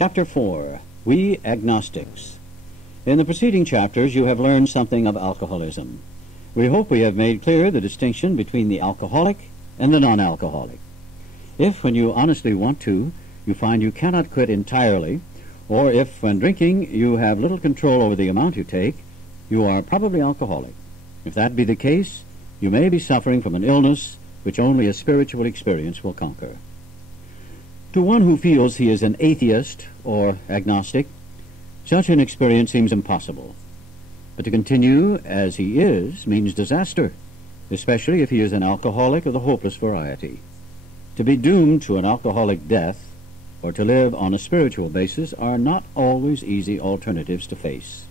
Chapter 4, We Agnostics. In the preceding chapters you have learned something of alcoholism. We hope we have made clear the distinction between the alcoholic and the non-alcoholic. If, when you honestly want to, you find you cannot quit entirely, or if, when drinking, you have little control over the amount you take, you are probably alcoholic. If that be the case, you may be suffering from an illness which only a spiritual experience will conquer. To one who feels he is an atheist or agnostic, such an experience seems impossible. But to continue as he is means disaster, especially if he is an alcoholic of the hopeless variety. To be doomed to an alcoholic death or to live on a spiritual basis are not always easy alternatives to face.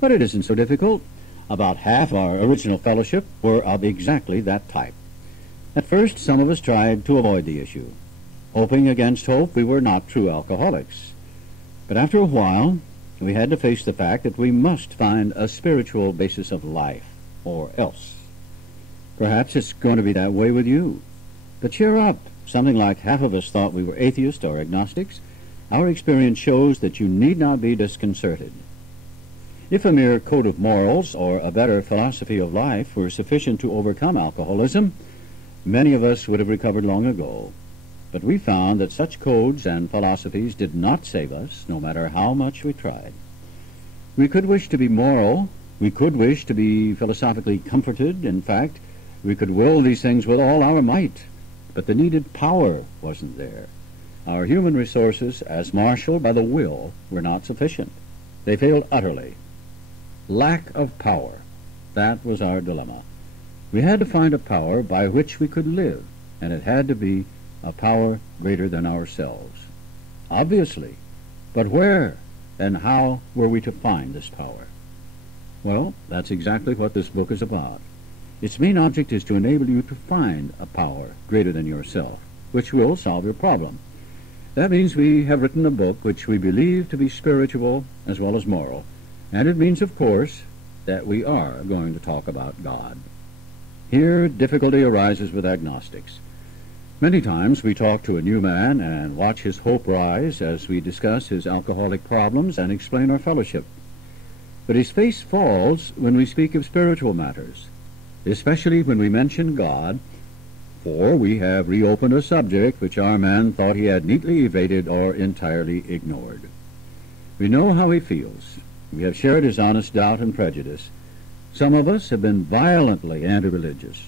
But it isn't so difficult. About half our original fellowship were of exactly that type. At first, some of us tried to avoid the issue. Hoping against hope, we were not true alcoholics. But after a while, we had to face the fact that we must find a spiritual basis of life, or else. Perhaps it's going to be that way with you. But cheer up. Something like half of us thought we were atheists or agnostics. Our experience shows that you need not be disconcerted. If a mere code of morals or a better philosophy of life were sufficient to overcome alcoholism, many of us would have recovered long ago. But we found that such codes and philosophies did not save us, no matter how much we tried. We could wish to be moral. We could wish to be philosophically comforted. In fact, we could will these things with all our might. But the needed power wasn't there. Our human resources, as marshaled by the will, were not sufficient. They failed utterly. Lack of power. That was our dilemma. We had to find a power by which we could live, and it had to be a power greater than ourselves. Obviously. But where and how were we to find this power? Well, that's exactly what this book is about. Its main object is to enable you to find a power greater than yourself, which will solve your problem. That means we have written a book which we believe to be spiritual as well as moral, and it means, of course, that we are going to talk about God. Here, difficulty arises with agnostics. Many times we talk to a new man and watch his hope rise as we discuss his alcoholic problems and explain our fellowship. But his face falls when we speak of spiritual matters, especially when we mention God, for we have reopened a subject which our man thought he had neatly evaded or entirely ignored. We know how he feels. We have shared his honest doubt and prejudice. Some of us have been violently anti-religious.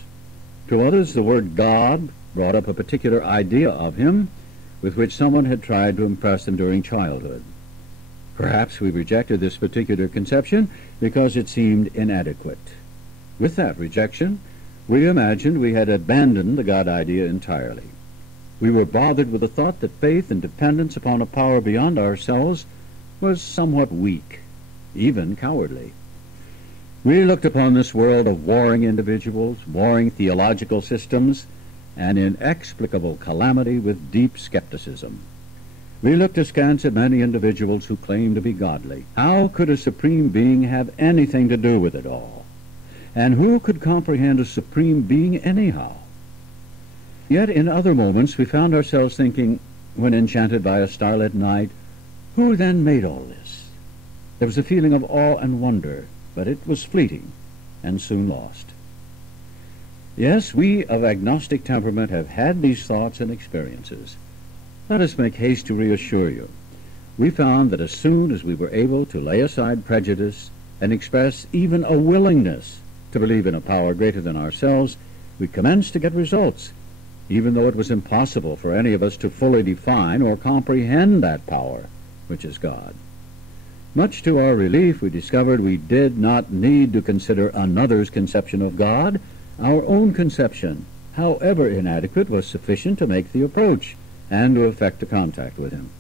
To others, the word God brought up a particular idea of him with which someone had tried to impress them during childhood. Perhaps we rejected this particular conception because it seemed inadequate. With that rejection, we imagined we had abandoned the God idea entirely. We were bothered with the thought that faith and dependence upon a power beyond ourselves was somewhat weak, even cowardly. We looked upon this world of warring individuals, warring theological systems, and inexplicable calamity with deep skepticism. We looked askance at many individuals who claimed to be godly. How could a supreme being have anything to do with it all? And who could comprehend a supreme being anyhow? Yet in other moments we found ourselves thinking, when enchanted by a starlit night, who then made all this? There was a feeling of awe and wonder, but it was fleeting and soon lost. Yes, we of agnostic temperament have had these thoughts and experiences. Let us make haste to reassure you. We found that as soon as we were able to lay aside prejudice and express even a willingness to believe in a power greater than ourselves, we commenced to get results, even though it was impossible for any of us to fully define or comprehend that power, which is God. Much to our relief, we discovered we did not need to consider another's conception of God. Our own conception, however inadequate, was sufficient to make the approach and to effect a contact with him.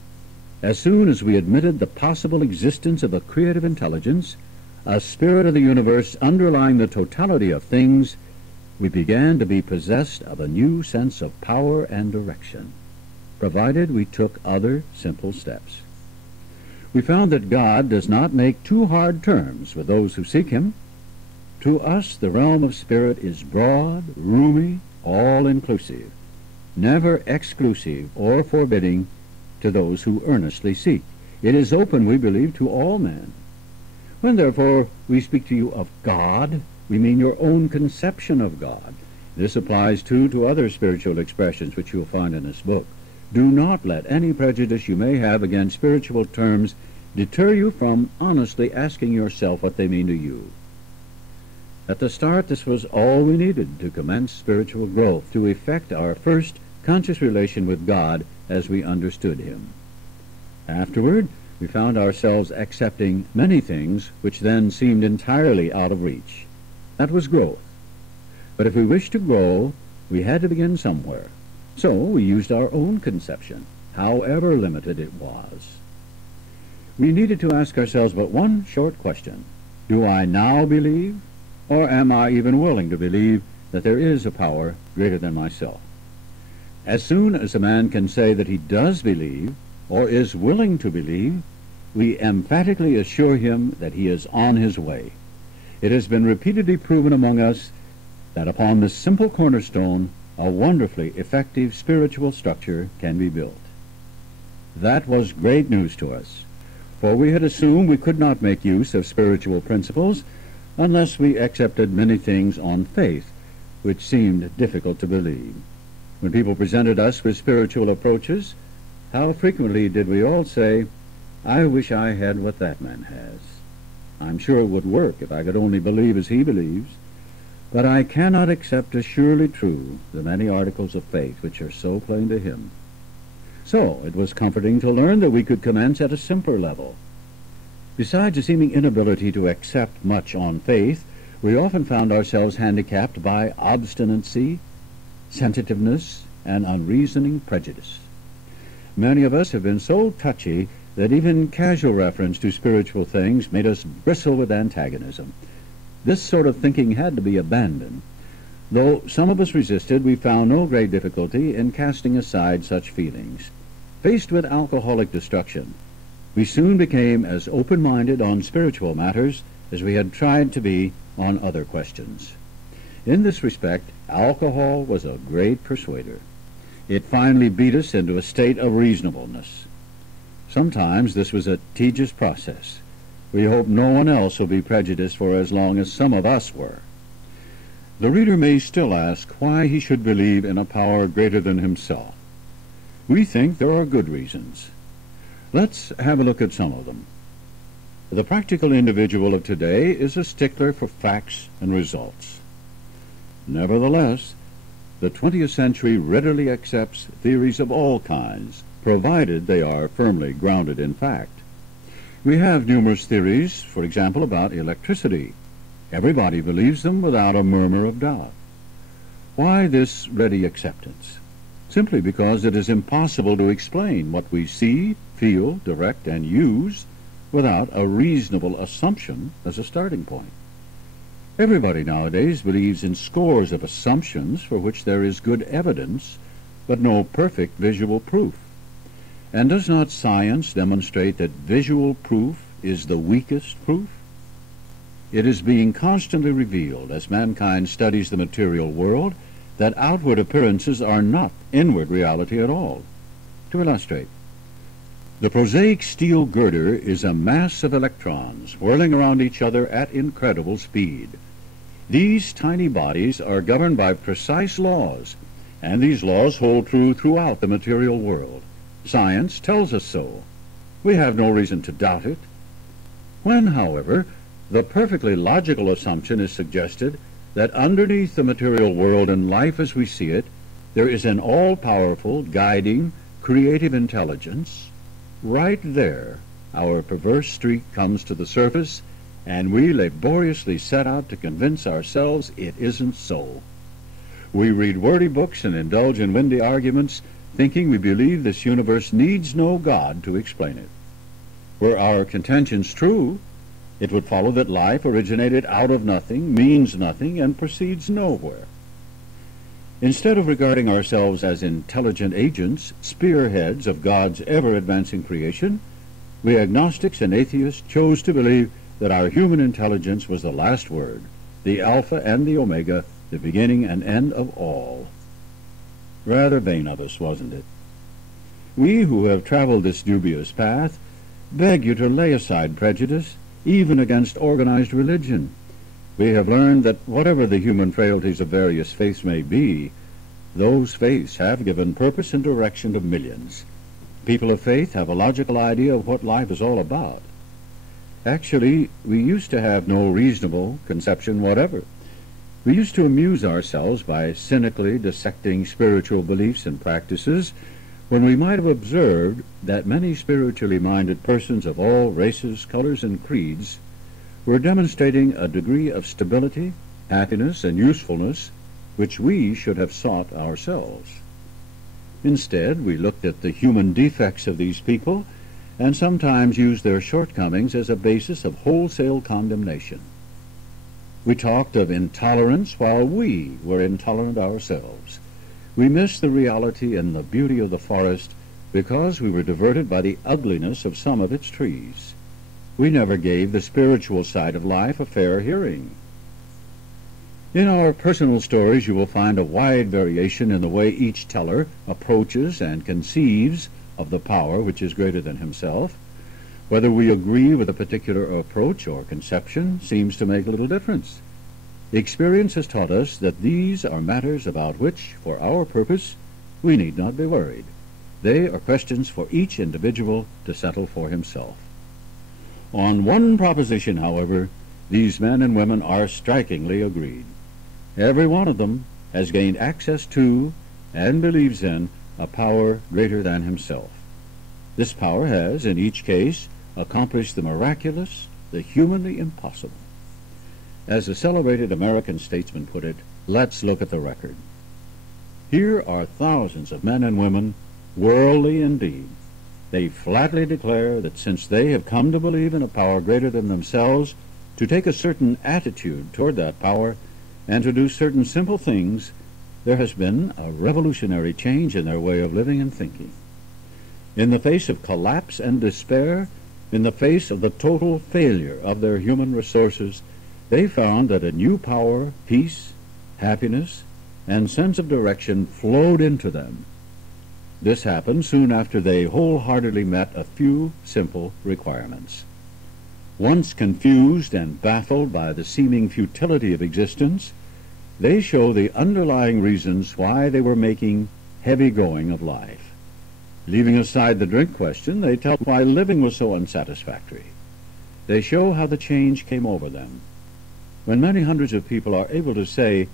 As soon as we admitted the possible existence of a creative intelligence, a spirit of the universe underlying the totality of things, we began to be possessed of a new sense of power and direction, provided we took other simple steps. We found that God does not make too hard terms with those who seek him. To us, the realm of spirit is broad, roomy, all-inclusive, never exclusive or forbidding, to those who earnestly seek. It is open, we believe, to all men. When, therefore, we speak to you of God, we mean your own conception of God. This applies, too, to other spiritual expressions which you'll find in this book. Do not let any prejudice you may have against spiritual terms deter you from honestly asking yourself what they mean to you. At the start, this was all we needed to commence spiritual growth, to effect our first conscious relation with God as we understood Him. Afterward, we found ourselves accepting many things which then seemed entirely out of reach. That was growth. But if we wished to grow, we had to begin somewhere. So we used our own conception, however limited it was. We needed to ask ourselves but one short question. Do I now believe, or am I even willing to believe that there is a power greater than myself? As soon as a man can say that he does believe, or is willing to believe, we emphatically assure him that he is on his way. It has been repeatedly proven among us that upon this simple cornerstone a wonderfully effective spiritual structure can be built. That was great news to us, for we had assumed we could not make use of spiritual principles unless we accepted many things on faith, which seemed difficult to believe. When people presented us with spiritual approaches, how frequently did we all say, "I wish I had what that man has. I'm sure it would work if I could only believe as he believes, but I cannot accept as surely true the many articles of faith which are so plain to him." So it was comforting to learn that we could commence at a simpler level. Besides a seeming inability to accept much on faith, we often found ourselves handicapped by obstinacy, sensitiveness, and unreasoning prejudice. Many of us have been so touchy that even casual reference to spiritual things made us bristle with antagonism. This sort of thinking had to be abandoned. Though some of us resisted, we found no great difficulty in casting aside such feelings. Faced with alcoholic destruction, we soon became as open-minded on spiritual matters as we had tried to be on other questions. In this respect, alcohol was a great persuader. It finally beat us into a state of reasonableness. Sometimes this was a tedious process. We hope no one else will be prejudiced for as long as some of us were. The reader may still ask why he should believe in a power greater than himself. We think there are good reasons. Let's have a look at some of them. The practical individual of today is a stickler for facts and results. Nevertheless, the 20th century readily accepts theories of all kinds, provided they are firmly grounded in fact. We have numerous theories, for example, about electricity. Everybody believes them without a murmur of doubt. Why this ready acceptance? Simply because it is impossible to explain what we see, feel, direct, and use without a reasonable assumption as a starting point. Everybody nowadays believes in scores of assumptions for which there is good evidence, but no perfect visual proof. And does not science demonstrate that visual proof is the weakest proof? It is being constantly revealed as mankind studies the material world that outward appearances are not inward reality at all. To illustrate, the prosaic steel girder is a mass of electrons whirling around each other at incredible speed. These tiny bodies are governed by precise laws, and these laws hold true throughout the material world. Science tells us so. We have no reason to doubt it. When, however, the perfectly logical assumption is suggested that underneath the material world and life as we see it, there is an all-powerful, guiding, creative intelligence, right there our perverse streak comes to the surface, and we laboriously set out to convince ourselves it isn't so. We read wordy books and indulge in windy arguments, thinking we believe this universe needs no God to explain it. Were our contentions true, it would follow that life originated out of nothing, means nothing, and proceeds nowhere. Instead of regarding ourselves as intelligent agents, spearheads of God's ever-advancing creation, we agnostics and atheists chose to believe that our human intelligence was the last word, the Alpha and the Omega, the beginning and end of all. Rather vain of us, wasn't it? We who have traveled this dubious path beg you to lay aside prejudice, even against organized religion. We have learned that whatever the human frailties of various faiths may be, those faiths have given purpose and direction to millions. People of faith have a logical idea of what life is all about. Actually, we used to have no reasonable conception whatever. We used to amuse ourselves by cynically dissecting spiritual beliefs and practices when we might have observed that many spiritually minded persons of all races, colors, and creeds were demonstrating a degree of stability, happiness, and usefulness which we should have sought ourselves. Instead, we looked at the human defects of these people and sometimes used their shortcomings as a basis of wholesale condemnation. We talked of intolerance while we were intolerant ourselves. We missed the reality and the beauty of the forest because we were diverted by the ugliness of some of its trees. We never gave the spiritual side of life a fair hearing. In our personal stories you will find a wide variation in the way each teller approaches and conceives of the power which is greater than himself. Whether we agree with a particular approach or conception seems to make little difference. Experience has taught us that these are matters about which, for our purpose, we need not be worried. They are questions for each individual to settle for himself. On one proposition, however, these men and women are strikingly agreed. Every one of them has gained access to and believes in a power greater than himself. This power has, in each case, accomplished the miraculous, the humanly impossible. As a celebrated American statesman put it, let's look at the record. Here are thousands of men and women, worldly indeed. They flatly declare that since they have come to believe in a power greater than themselves, to take a certain attitude toward that power, and to do certain simple things, there has been a revolutionary change in their way of living and thinking. In the face of collapse and despair, in the face of the total failure of their human resources, they found that a new power, peace, happiness, and sense of direction flowed into them. This happened soon after they wholeheartedly met a few simple requirements. Once confused and baffled by the seeming futility of existence, they show the underlying reasons why they were making heavy going of life. Leaving aside the drink question, they tell why living was so unsatisfactory. They show how the change came over them. When many hundreds of people are able to say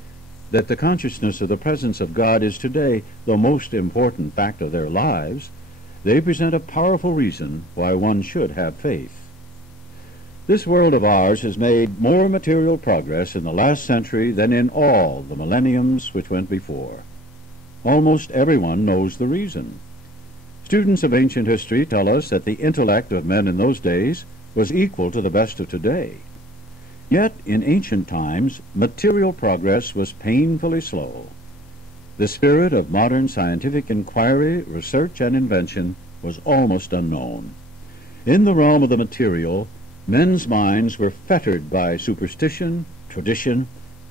that the consciousness of the presence of God is today the most important fact of their lives, they present a powerful reason why one should have faith. This world of ours has made more material progress in the last century than in all the millenniums which went before. Almost everyone knows the reason. Students of ancient history tell us that the intellect of men in those days was equal to the best of today. Yet, in ancient times, material progress was painfully slow. The spirit of modern scientific inquiry, research, and invention was almost unknown. In the realm of the material, men's minds were fettered by superstition, tradition,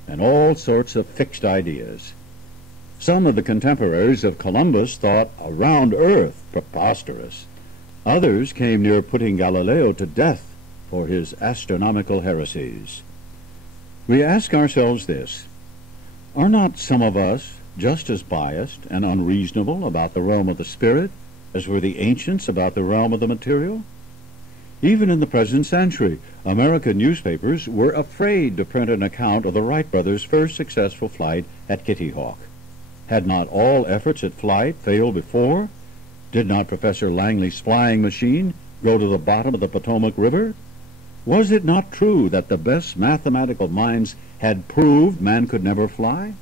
and all sorts of fixed ideas. Some of the contemporaries of Columbus thought a round earth preposterous. Others came near putting Galileo to death for his astronomical heresies. We ask ourselves this: are not some of us just as biased and unreasonable about the realm of the spirit as were the ancients about the realm of the material? Even in the present century, American newspapers were afraid to print an account of the Wright brothers' first successful flight at Kitty Hawk. Had not all efforts at flight failed before? Did not Professor Langley's flying machine go to the bottom of the Potomac River? Was it not true that the best mathematical minds had proved man could never fly?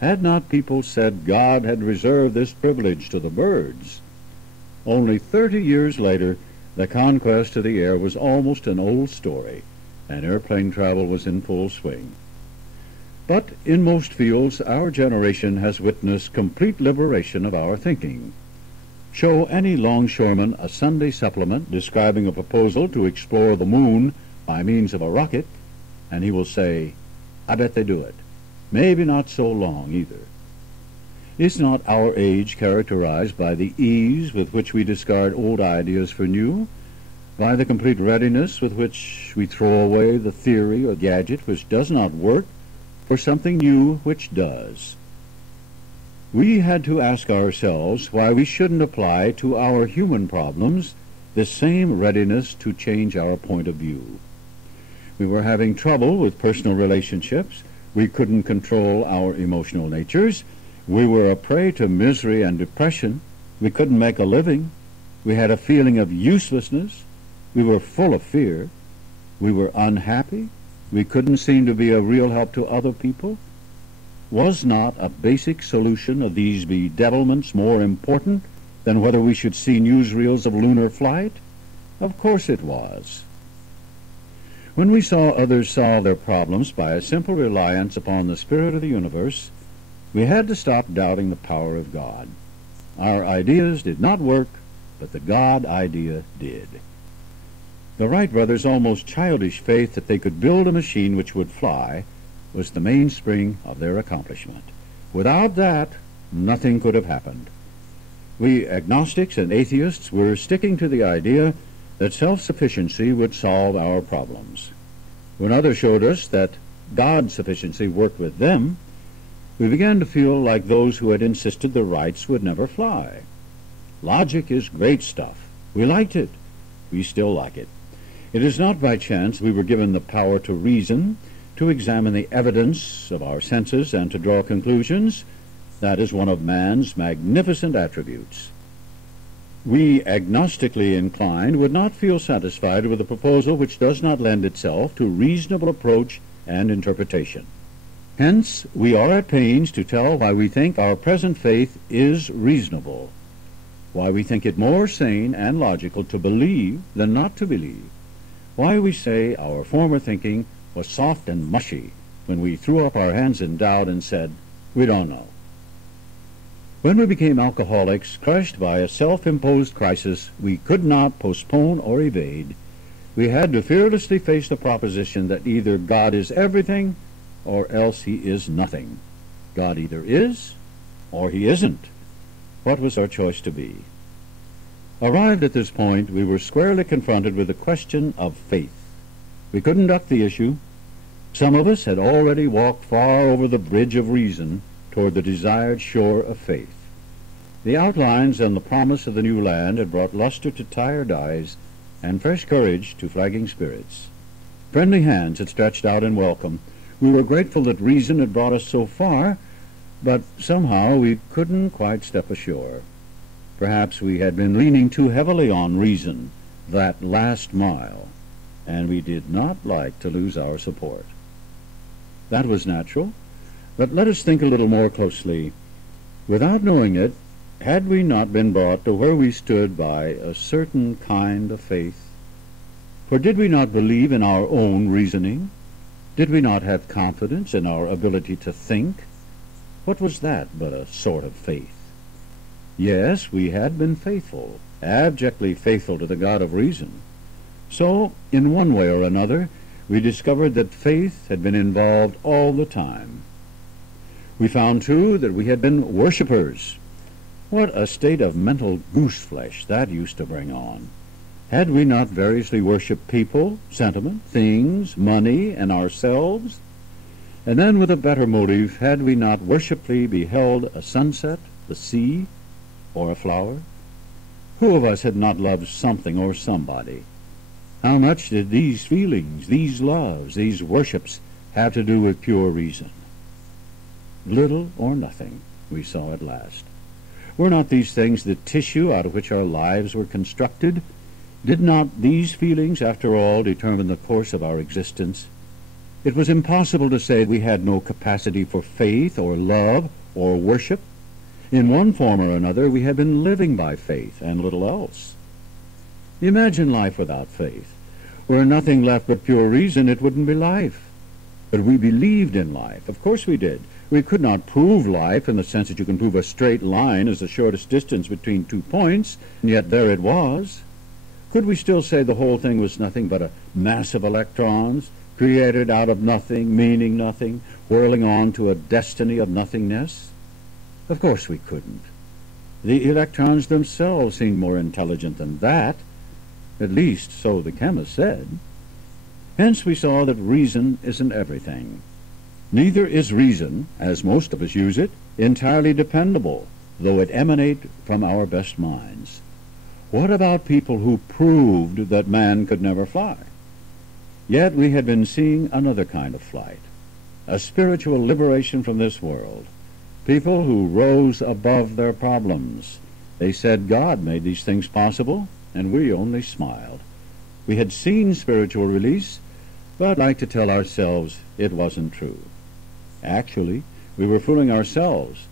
Had not people said God had reserved this privilege to the birds? Only 30 years later, the conquest of the air was almost an old story, and airplane travel was in full swing. But in most fields, our generation has witnessed complete liberation of our thinking. Show any longshoreman a Sunday supplement describing a proposal to explore the moon by means of a rocket, and he will say, "I bet they do it. Maybe not so long either." Is not our age characterized by the ease with which we discard old ideas for new, by the complete readiness with which we throw away the theory or gadget which does not work for something new which does? We had to ask ourselves why we shouldn't apply to our human problems the same readiness to change our point of view. We were having trouble with personal relationships. We couldn't control our emotional natures. We were a prey to misery and depression. We couldn't make a living. We had a feeling of uselessness. We were full of fear. We were unhappy. We couldn't seem to be a real help to other people. Was not a basic solution of these bedevilments more important than whether we should see newsreels of lunar flight? Of course it was. When we saw others solve their problems by a simple reliance upon the Spirit of the universe, we had to stop doubting the power of God. Our ideas did not work, but the God idea did. The Wright brothers' almost childish faith that they could build a machine which would fly was the mainspring of their accomplishment. Without that, nothing could have happened. We agnostics and atheists were sticking to the idea that self-sufficiency would solve our problems. When others showed us that God's sufficiency worked with them, we began to feel like those who had insisted the Wrights would never fly. Logic is great stuff. We liked it. We still like it. It is not by chance we were given the power to reason, to examine the evidence of our senses, and to draw conclusions. That is one of man's magnificent attributes. We, agnostically inclined, would not feel satisfied with a proposal which does not lend itself to reasonable approach and interpretation. Hence, we are at pains to tell why we think our present faith is reasonable, why we think it more sane and logical to believe than not to believe, why we say our former thinking was soft and mushy when we threw up our hands in doubt and said, "We don't know." When we became alcoholics, crushed by a self-imposed crisis we could not postpone or evade, we had to fearlessly face the proposition that either God is everything or else he is nothing. God either is or he isn't. What was our choice to be? Arrived at this point, we were squarely confronted with the question of faith. We couldn't duck the issue. Some of us had already walked far over the bridge of reason toward the desired shore of faith. The outlines and the promise of the new land had brought luster to tired eyes and fresh courage to flagging spirits. Friendly hands had stretched out in welcome. We were grateful that reason had brought us so far, but somehow we couldn't quite step ashore. Perhaps we had been leaning too heavily on reason, that last mile, and we did not like to lose our support. That was natural, but let us think a little more closely. Without knowing it, had we not been brought to where we stood by a certain kind of faith? For did we not believe in our own reasoning? Did we not have confidence in our ability to think? What was that but a sort of faith? Yes, we had been faithful, abjectly faithful to the God of reason. So, in one way or another, we discovered that faith had been involved all the time. We found, too, that we had been worshippers. What a state of mental goose-flesh that used to bring on. Had we not variously worshipped people, sentiment, things, money, and ourselves? And then, with a better motive, had we not worshipfully beheld a sunset, the sea, or a flower? Who of us had not loved something or somebody? How much did these feelings, these loves, these worships have to do with pure reason? Little or nothing, we saw at last. Were not these things the tissue out of which our lives were constructed? Did not these feelings, after all, determine the course of our existence? It was impossible to say we had no capacity for faith or love or worship. In one form or another, we had been living by faith and little else. Imagine life without faith. Were nothing left but pure reason, it wouldn't be life. But we believed in life. Of course we did. We could not prove life in the sense that you can prove a straight line as the shortest distance between 2 points, and yet there it was. Could we still say the whole thing was nothing but a mass of electrons, created out of nothing, meaning nothing, whirling on to a destiny of nothingness? Of course we couldn't. The electrons themselves seemed more intelligent than that. At least, so the chemist said. Hence we saw that reason isn't everything. Neither is reason, as most of us use it, entirely dependable, though it emanate from our best minds. What about people who proved that man could never fly? Yet we had been seeing another kind of flight, a spiritual liberation from this world. People who rose above their problems. They said God made these things possible, and we only smiled. We had seen spiritual release, but like to tell ourselves it wasn't true. Actually, we were fooling ourselves,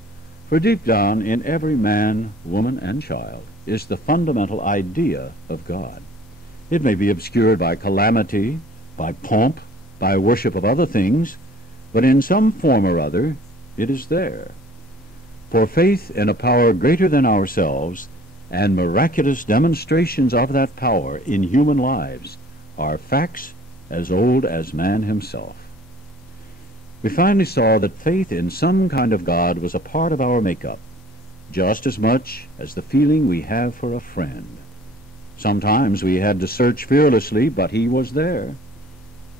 for deep down in every man, woman, and child is the fundamental idea of God. It may be obscured by calamity, by pomp, by worship of other things, but in some form or other it is there. For faith in a power greater than ourselves and miraculous demonstrations of that power in human lives are facts as old as man himself. We finally saw that faith in some kind of God was a part of our makeup, just as much as the feeling we have for a friend. Sometimes we had to search fearlessly, but he was there.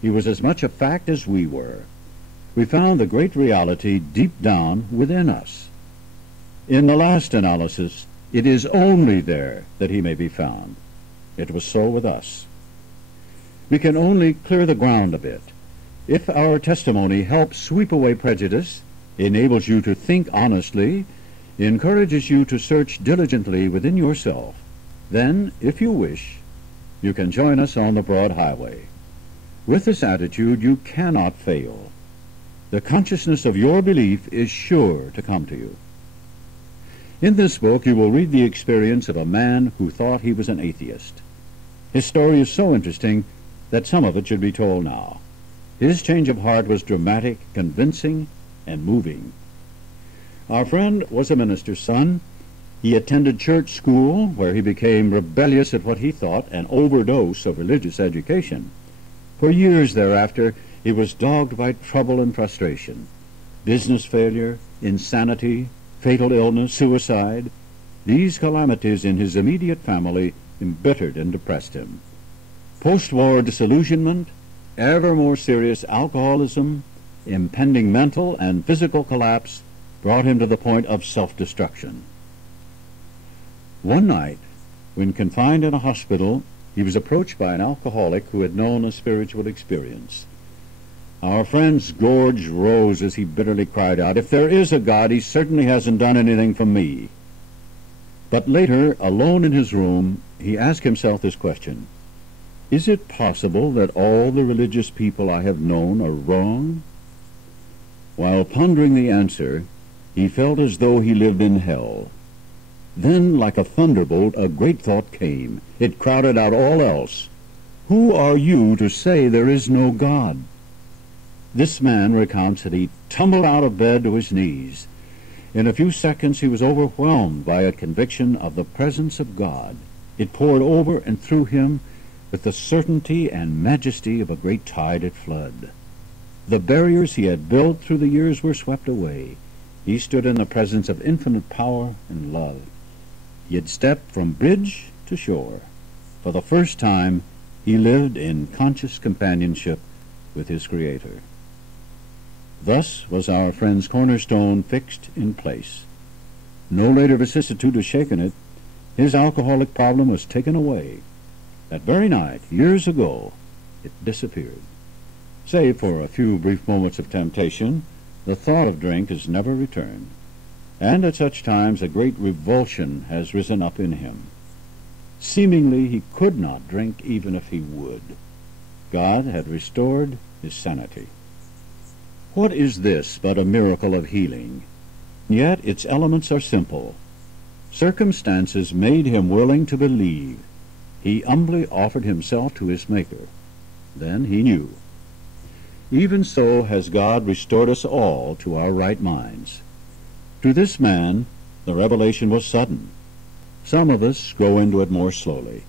He was as much a fact as we were. We found the great reality deep down within us. In the last analysis, it is only there that he may be found. It was so with us. We can only clear the ground a bit. If our testimony helps sweep away prejudice, enables you to think honestly, encourages you to search diligently within yourself, then, if you wish, you can join us on the broad highway. With this attitude, you cannot fail. The consciousness of your belief is sure to come to you. In this book, you will read the experience of a man who thought he was an atheist. His story is so interesting that some of it should be told now. His change of heart was dramatic, convincing, and moving. Our friend was a minister's son. He attended church school, where he became rebellious at what he thought an overdose of religious education. For years thereafter, he was dogged by trouble and frustration, business failure, insanity, fatal illness, suicide. These calamities in his immediate family embittered and depressed him. Post-war disillusionment, ever more serious alcoholism, impending mental and physical collapse brought him to the point of self-destruction. One night, when confined in a hospital, he was approached by an alcoholic who had known a spiritual experience. Our friend's gorge rose as he bitterly cried out, "If there is a God, he certainly hasn't done anything for me." But later, alone in his room, he asked himself this question: is it possible that all the religious people I have known are wrong? While pondering the answer, he felt as though he lived in hell. Then, like a thunderbolt, a great thought came. It crowded out all else. Who are you to say there is no God? This man recounts that he tumbled out of bed to his knees. In a few seconds he was overwhelmed by a conviction of the presence of God. It poured over and through him with the certainty and majesty of a great tide at flood. The barriers he had built through the years were swept away. He stood in the presence of infinite power and love. He had stepped from bridge to shore. For the first time, he lived in conscious companionship with his Creator. Thus was our friend's cornerstone fixed in place. No later vicissitude has shaken it. His alcoholic problem was taken away. That very night, years ago, it disappeared. Save for a few brief moments of temptation, the thought of drink has never returned. And at such times a great revulsion has risen up in him. Seemingly he could not drink even if he would. God had restored his sanity. What is this but a miracle of healing? Yet its elements are simple. Circumstances made him willing to believe. He humbly offered himself to his Maker. Then he knew. Even so has God restored us all to our right minds. To this man, the revelation was sudden. Some of us grow into it more slowly.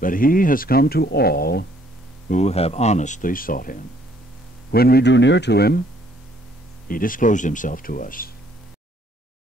But he has come to all who have honestly sought him. When we drew near to him, he disclosed himself to us.